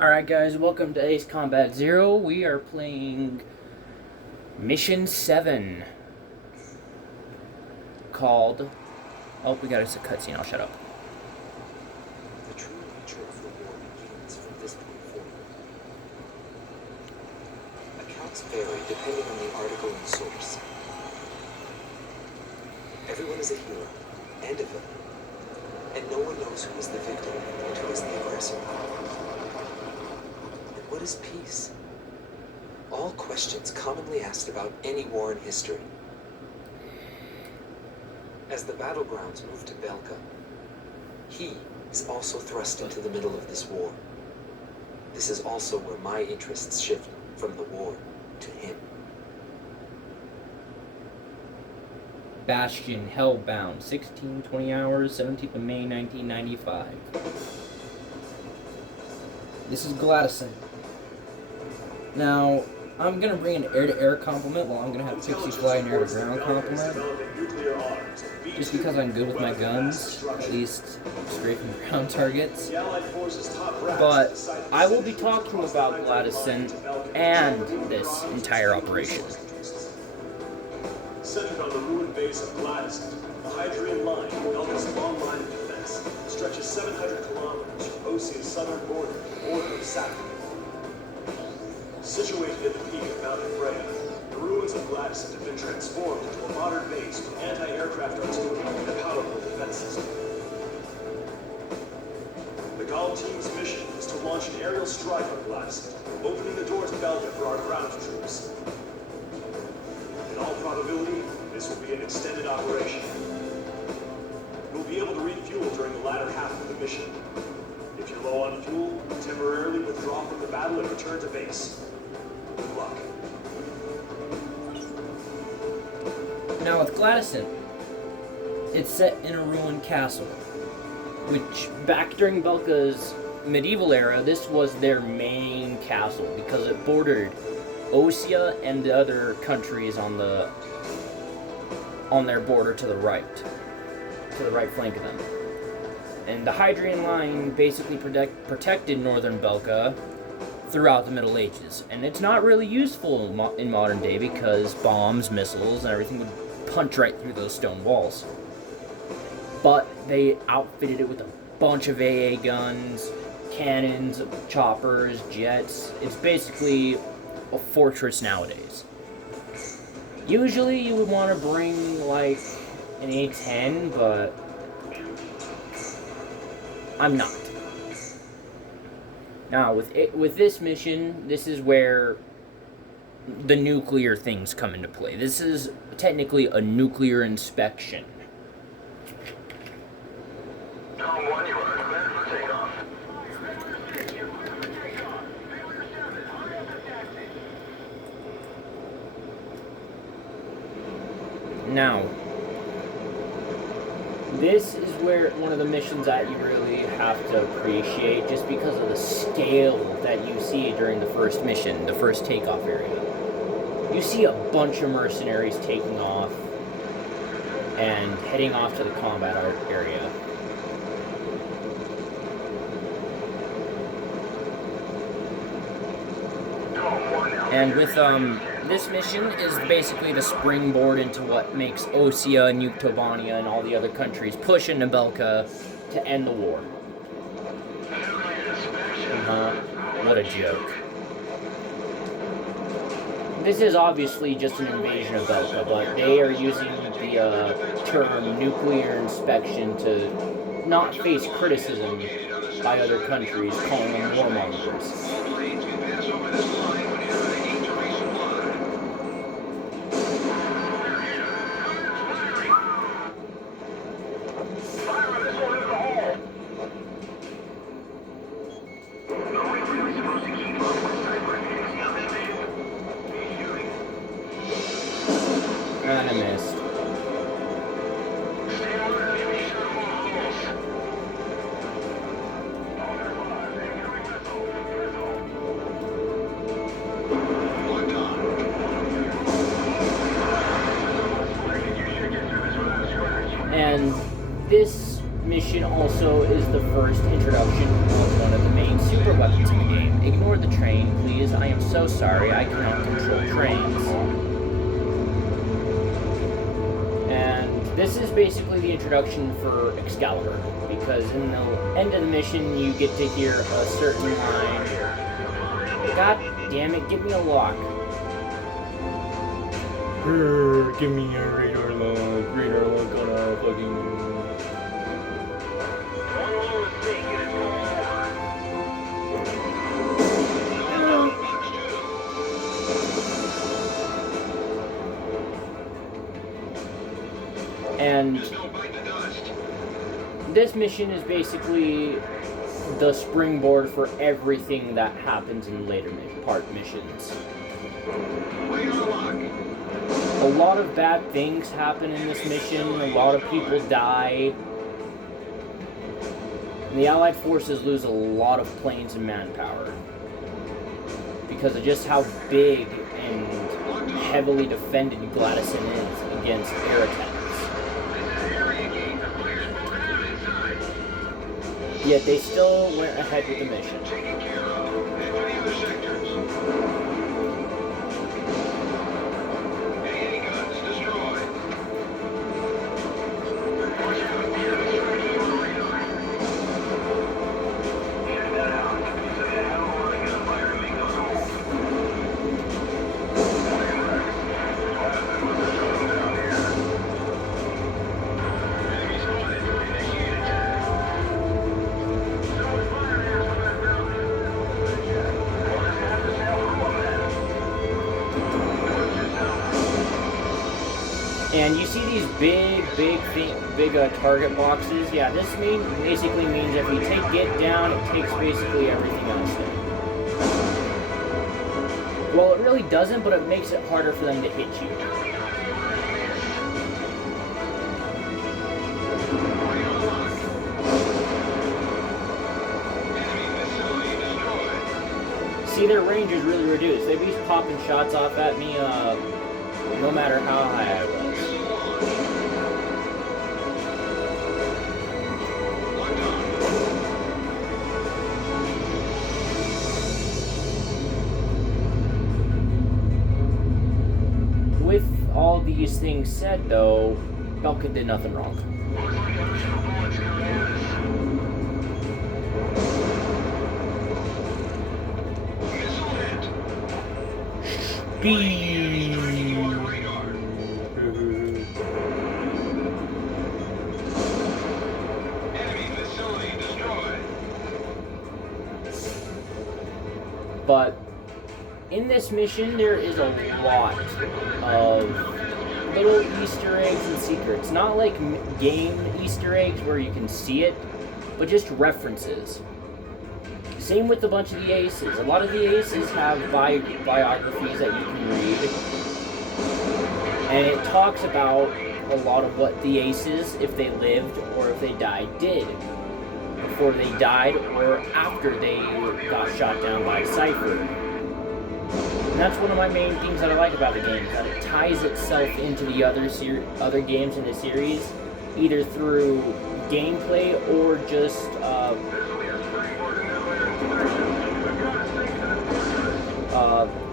Alright guys, welcome to Ace Combat Zero. We are playing Mission 7 called... Oh, we got us a cutscene, I'll shut up. The true nature of the war begins from this point forward. Accounts vary depending on the article and source. Everyone is a hero and a villain, and no one knows who is the victim and who is the aggressor. What is peace? All questions commonly asked about any war in history. As the battlegrounds move to Belka, he is also thrust into the middle of this war. This is also where my interests shift from the war to him. Bastion, Hellbound, 16-20 hours, 17th of May, 1995. This is glatisant. Now, I'm going to bring an air-to-air complement, while I'm going to have Pixie fly an air-to-ground complement. Just because I'm good with my guns, at least strafing ground targets. But I will be talking about glatisant and this entire operation. Centered on the ruined base of Glatisant, the Hydrian line, Belka's long line of defense, stretches 700 kilometers from Osea's southern border to the border of Saturn. Situated at the peak of Mount Ivrea, the ruins of Glatisant have been transformed into a modern base with anti-aircraft artillery and a powerful defense system. The Galm Team's mission is to launch an aerial strike on Glatisant, opening the doors to Belka for our ground troops. In all probability, this will be an extended operation. You'll be able to refuel during the latter half of the mission. If you're low on fuel, temporarily withdraw from the battle and return to base. Good luck. Now with glatisant, it's set in a ruined castle, which back during Belka's medieval era, this was their main castle because it bordered Osea and the other countries on their border to the right flank of them. And the Hydrian line basically protected northern Belka throughout the Middle Ages. And it's not really useful in modern day because bombs, missiles, and everything would punch right through those stone walls. But they outfitted it with a bunch of AA guns, cannons, choppers, jets. It's basically a fortress nowadays. Usually you would want to bring like an A-10, but I'm not. Now with this mission, this is where the nuclear things come into play. This is technically a nuclear inspection. Tom 1, you are cleared for takeoff. Now, this is where one of the missions that you really have to appreciate, just because of the scale that you see during the first mission, the first takeoff area. You see a bunch of mercenaries taking off and heading off to the combat area. And with this mission is basically the springboard into what makes Osea and Yuktobania and all the other countries push into Belka to end the war. What a joke. This is obviously just an invasion of Belka, but they are using the term nuclear inspection to not face criticism by other countries, calling them warmongers. And I missed. And this mission also is the first introduction of one of the main super weapons in the game. the train, please? I am so sorry. I cannot control trains. And this is basically the introduction for Excalibur, because in the end of the mission, you get to hear a certain line. God damn it, give me a lock. Give me a radar lock on a fucking... And this mission is basically the springboard for everything that happens in later part missions. A lot of bad things happen in this mission, a lot of people die. And the Allied forces lose a lot of planes and manpower because of just how big and heavily defended glatisant is against air attacks. Yet they still went ahead with the mission. And you see these big target boxes. Yeah, this basically means if you get down, it takes basically everything else down. Well, it really doesn't, but it makes it harder for them to hit you. See, their range is really reduced. They'd be popping shots off at me, no matter how high I was. With all these things said, though, Belka did nothing wrong. But in this mission, there is a lot of little Easter eggs and secrets. Not like game Easter eggs where you can see it, but just references. Same with a bunch of the aces. A lot of the aces have biographies that you can read. And it talks about a lot of what the aces, if they lived or if they died, did. Before they died or after they got shot down by Cypher. And that's one of my main things that I like about the game, that it ties itself into the other games in the series, either through gameplay or just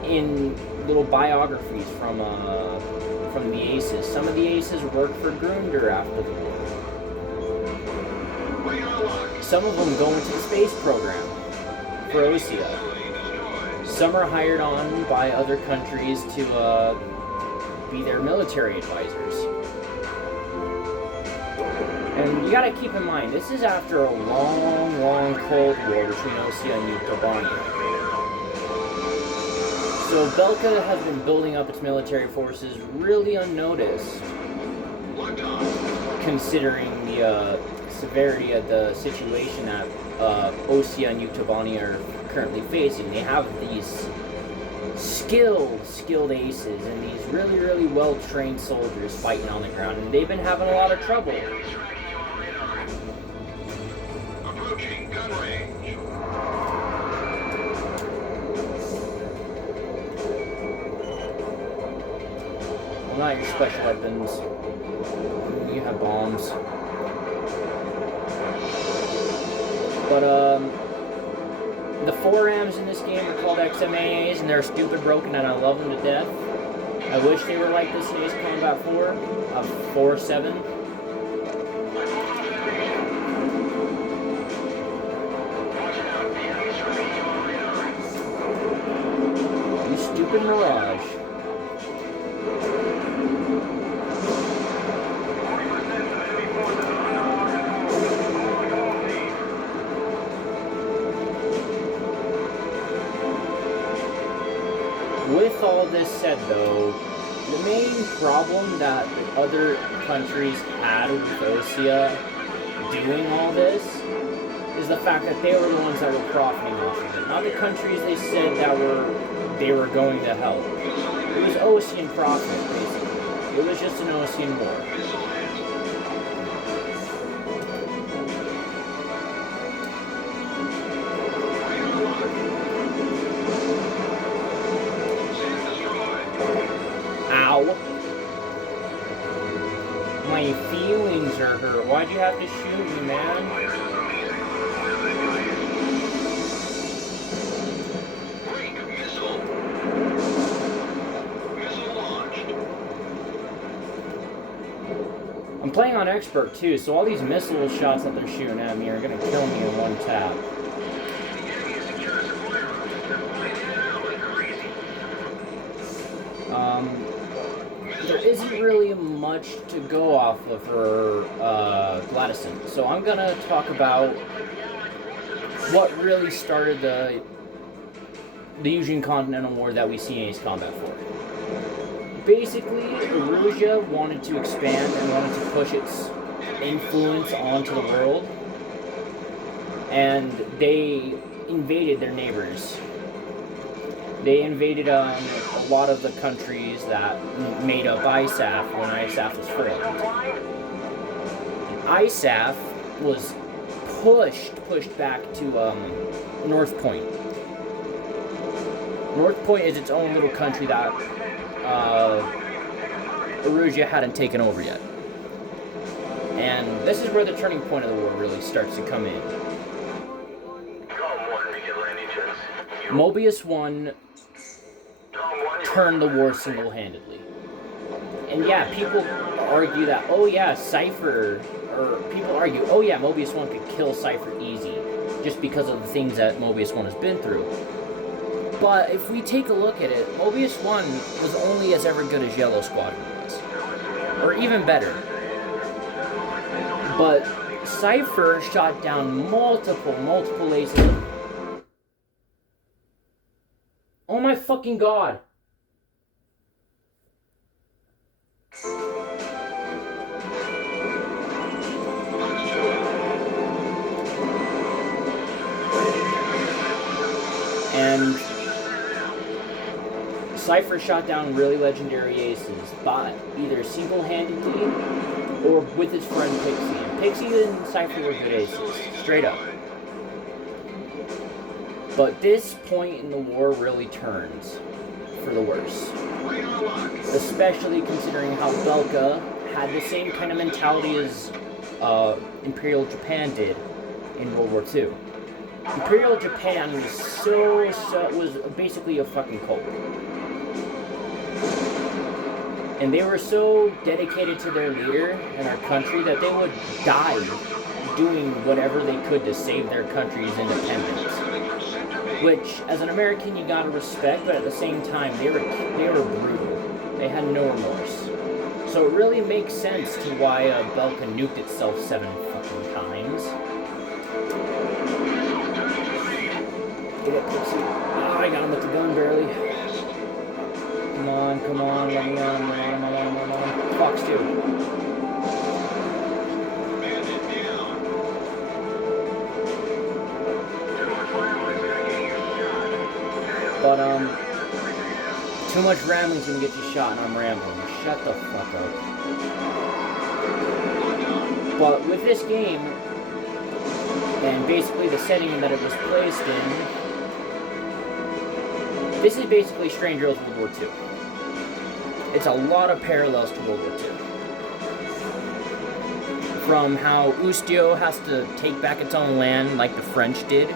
in little biographies from the aces. Some of the aces worked for Grunder after the war. Some of them go into the space program for Osea. Some are hired on by other countries to be their military advisors. And you gotta keep in mind, this is after a long Cold War between Osea and Yugoslavia. So Belka has been building up its military forces really unnoticed, considering the severity of the situation that Osea and Yugoslavia are currently facing. They have these skilled aces and these really well-trained soldiers fighting on the ground, and they've been having a lot of trouble. Approaching gun range. Well, not your special weapons. You have bombs. But the 4Ms in this game are called XMAAs, and they're stupid broken, and I love them to death. I wish they were like this in Ace Combat 4, 4-7. You stupid Mirage. With all this said, though, the main problem that other countries had with Osea doing all this is the fact that they were the ones that were profiting off of it, not the countries they said that they were going to help. It was Osean profit, basically. It was just an Osean war. My feelings are hurt. Why'd you have to shoot me, man? I'm playing on expert too, so all these missile shots that they're shooting at me are gonna kill me in one tap. There isn't really much to go off of for glatisant, so I'm gonna talk about what really started the Eugene Continental War that we see in Ace Combat 4. Basically, Ivrea wanted to expand and wanted to push its influence onto the world, and they invaded their neighbors. They invaded a lot of the countries that made up ISAF when ISAF was formed. And ISAF was pushed back to North Point. North Point is its own little country that Ivrea hadn't taken over yet. And this is where the turning point of the war really starts to come in. Mobius 1 turned the war single-handedly. And yeah, people argue that, oh yeah, Cypher, or people argue, oh yeah, Mobius 1 could kill Cypher easy, just because of the things that Mobius 1 has been through. But if we take a look at it, Mobius 1 was only as ever good as Yellow Squadron was. Or even better. But Cypher shot down multiple aces. Oh my fucking god! And Cypher shot down really legendary aces, but either single-handedly or with his friend Pixie. And Pixie and Cypher were good aces, straight up. But this point in the war really turns for the worse. Especially considering how Belka had the same kind of mentality as Imperial Japan did in World War II. Imperial Japan was basically a fucking cult. And they were so dedicated to their leader and our country that they would die doing whatever they could to save their country's independence. Which, as an American, you gotta respect, but at the same time, they were brutal. They had no remorse. So it really makes sense to why Belka nuked itself 7 fucking times. Get it, Pixie. Oh, I got him with the gun barely. Come on, let me on. Fox 2. But, too much rambling's gonna get you shot, and I'm rambling. Shut the fuck up. But with this game, and basically the setting that it was placed in, this is basically Stranger World War II. It's a lot of parallels to World War II. From how Ustio has to take back its own land like the French did,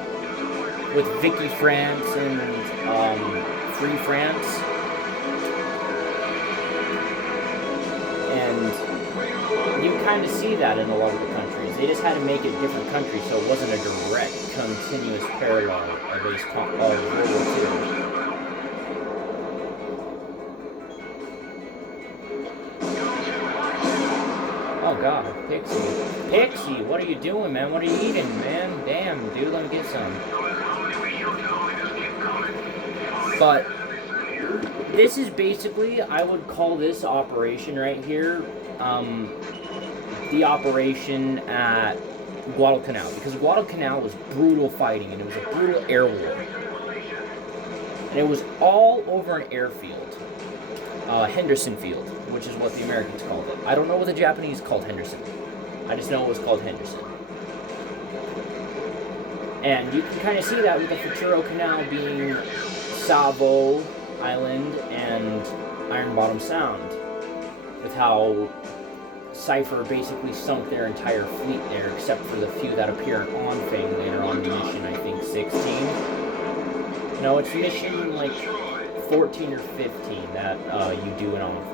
with Vicky France and Free France. And you kind of see that in a lot of the countries. They just had to make it different countries, so it wasn't a direct, continuous parallel of World War II. Oh god, Pixie. Pixie, what are you doing, man? What are you eating, man? Damn, dude, let me get some. But this is basically, I would call this operation right here, the operation at Guadalcanal, because Guadalcanal was brutal fighting, and it was a brutal air war. And it was all over an airfield. Henderson Field, which is what the Americans called it. I don't know what the Japanese called Henderson. I just know it was called Henderson. And you can kind of see that with the Futuro Canal being Savo Island and Iron Bottom Sound, with how Cypher basically sunk their entire fleet there, except for the few that appear in Onfang later on in mission, I think 16. No, it's mission like 14 or 15 that you do in Onfang.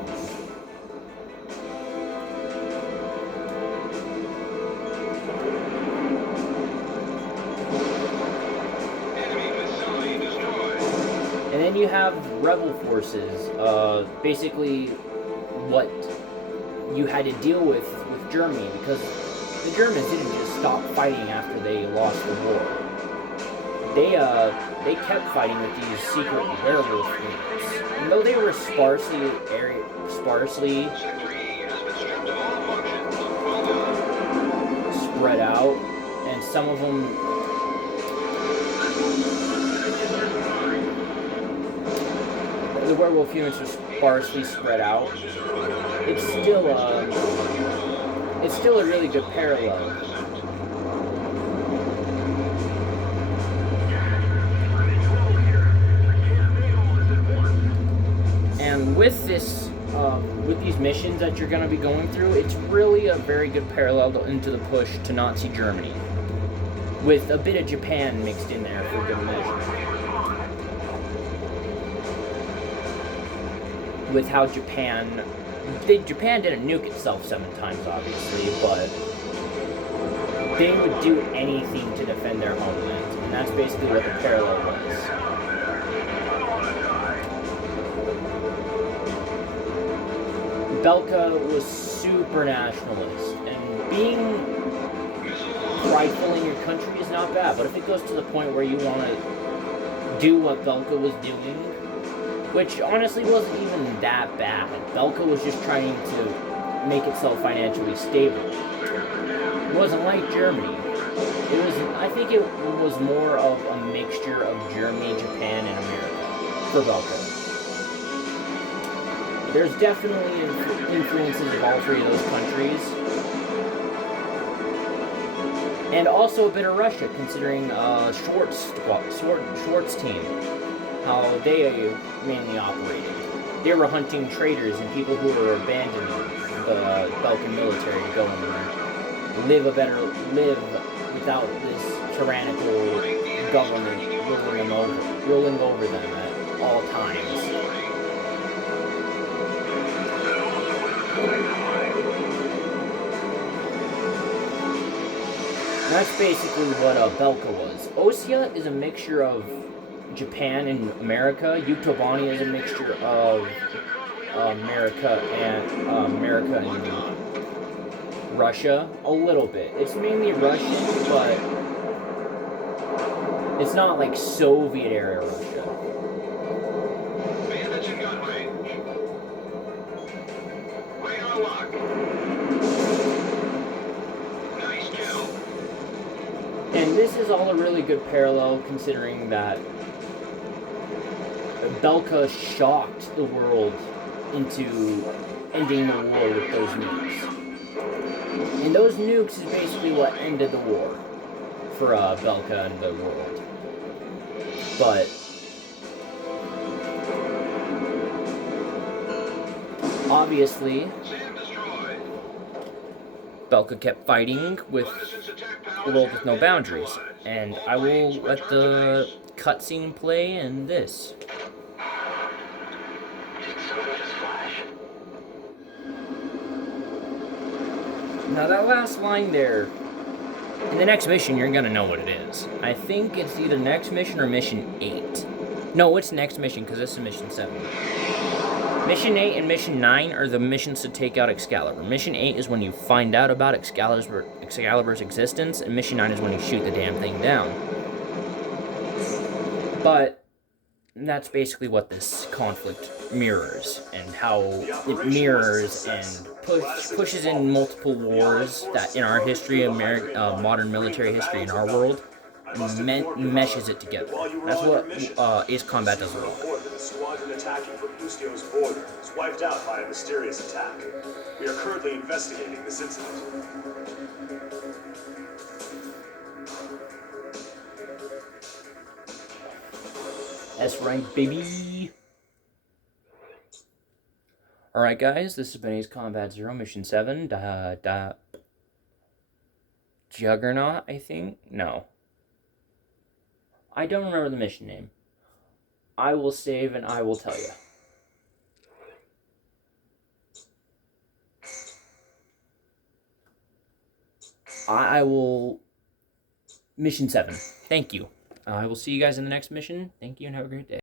And then you have rebel forces, basically what you had to deal with Germany, because the Germans didn't just stop fighting after they lost the war. They kept fighting with these secret werewolf units. And though they were sparsely spread out, and some of them the werewolf units were sparsely spread out, it's still a really good parallel. And with this, with these missions that you're going to be going through, it's really a very good parallel into the push to Nazi Germany, with a bit of Japan mixed in there for good measure. With how Japan didn't nuke itself 7 times, obviously, but they would do anything to defend their homeland, and that's basically what the parallel was. Belka was super nationalist, and being prideful in your country is not bad, but if it goes to the point where you want to do what Belka was doing, which honestly wasn't even that bad. Belka was just trying to make itself financially stable. It wasn't like Germany. I think it was more of a mixture of Germany, Japan, and America for Belka. There's definitely influences of all 3 of those countries. And also a bit of Russia, considering Schwartz team. How they mainly operated. They were hunting traitors and people who were abandoning the Belkan military to go and live without this tyrannical government ruling over them at all times. And that's basically what Belka was. Ossia is a mixture of Japan and America. Yuktobani is a mixture of America and Russia a little bit. It's mainly Russian, but it's not like Soviet era Russia. Bandits in gun range. Radar lock. Nice kill. And this is all a really good parallel, considering that Belka shocked the world into ending the war with those nukes. And those nukes is basically what ended the war for Belka and the world. But obviously, Belka kept fighting with a world with no boundaries. And I will let the cutscene play in this. Now that last line there, in the next mission, you're gonna know what it is. I think it's either next mission or mission 8. No, it's next mission, because this is mission 7. Mission 8 and mission 9 are the missions to take out Excalibur. Mission 8 is when you find out about Excalibur's existence, and mission 9 is when you shoot the damn thing down. But that's basically what this conflict mirrors, and how it mirrors and pushes in multiple wars that in our history, modern military history in our world, meshes it together. That's what Ace Combat does well. The squadron attacking from Bustio's border was wiped out by a mysterious attack. We are currently investigating this incident. S-rank, baby! Alright guys, this has been Ace Combat 0, Mission 7, Juggernaut, I think? No. I don't remember the mission name. I will save and I will tell you. I will... Mission 7. Thank you. I will see you guys in the next mission. Thank you and have a great day.